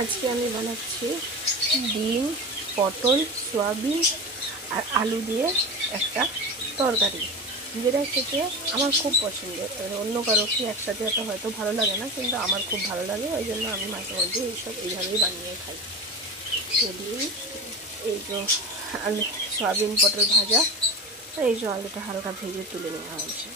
আজকে আমি বানাচ্ছি ডিম, পটল, সয়াবিন আর আলু দিয়ে একটা তরকারি, যেটা খেতে আমার খুব পছন্দের। এবার অন্য কারো কি একসাথে হয়তো ভালো লাগে না, কিন্তু আমার খুব ভালো লাগে। ওই জন্য আমি মাঝে মধ্যে এইভাবেই বানিয়ে খাই। ডিম, এই যে আলু, সয়াবিন পটল ভাজা, এই যে আলুটা হালকা ভেজে তুলে নেওয়া হয়েছে।